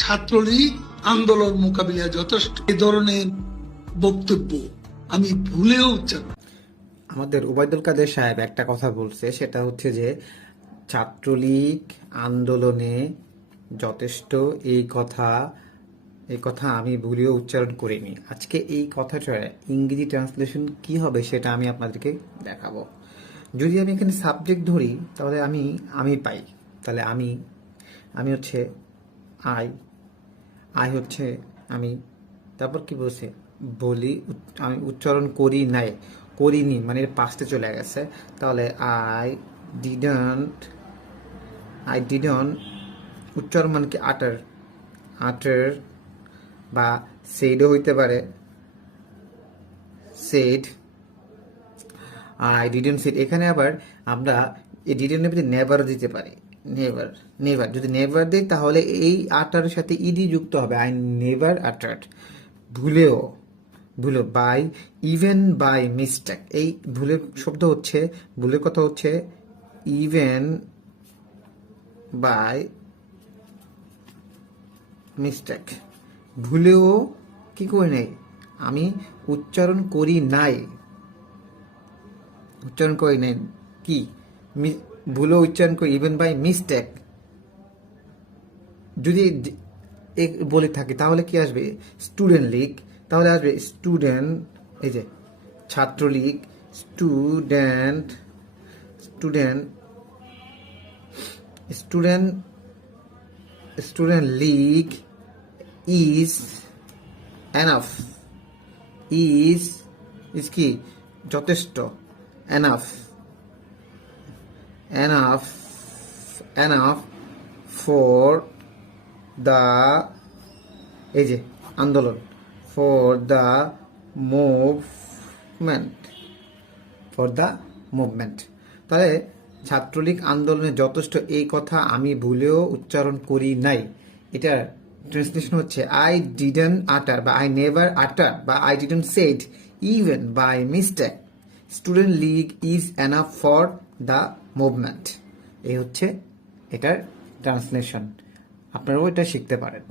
ছাত্রলীগ আন্দোলন মোকাবিলায় যথেষ্ট এ ধরনের বক্তব্য আমি ভুলেও উচ্চারণ। আমাদের ওবায়দুল কাদের সাহেব একটা কথা বলছে, সেটা হচ্ছে যে ছাত্রলীগ আন্দোলনে যথেষ্ট এই কথা আমি ভুলেও উচ্চারণ করিনি। আজকে এই কথাটার ইংরেজি ট্রান্সলেশন কি হবে সেটা আমি আপনাদেরকে দেখাবো। যদি আমি এখানে সাবজেক্ট ধরি তাহলে আমি পাই, তাহলে আমি হচ্ছে আই, হচ্ছে আমি, তারপর কি বলছে আমি উচ্চারণ করিনি মানে পাস্টে চলে গেছে, তাহলে আই ডিডন্ট উচ্চারণ মানে কি আটার বা সেডও হইতে পারে, সেড, আই ডিডন্ট সেড। এখানে আবার আমরা এই ডিডন্ট এর নেভার দিতে পারি, নেভার যদি নেভার দেই তাহলে এই আটার সাথে ইডি যুক্ত হবে, আই নেভার আটার্ড। ভুলেও বাই, ইভেন বাই মিস্টেক, এই ভুলের কথা হচ্ছে ইভেন বাই মিস্টেক। ভুলেও কি করি নাই, আমি উচ্চারণ করি নাই কি ভুলেও উচ্চারণ করি, ইভেন বাই মিস্টেক যদি বলে থাকি তাহলে কি আসবে, স্টুডেন্ট লীগ, তাহলে আসবে স্টুডেন্ট, এই যে Chhatra League, student League is enough, is কি যথেষ্ট, এনাফ ফর দ্য, এই যে আন্দোলন, ফর দ্য মুভমেন্ট। তাহলে ছাত্রলীগ আন্দোলনে যথেষ্ট এই কথা আমি ভুলেও উচ্চারণ করি নাই। এটা ট্রান্সলেশন হচ্ছে আই ডিডন্ট আটার বা আই নেভার আটার বা I didn't said even by mistake Student League is enough for the movement. এই হচ্ছে এটার ট্রান্সলেশন। আপনারাও এটা শিখতে পারেন।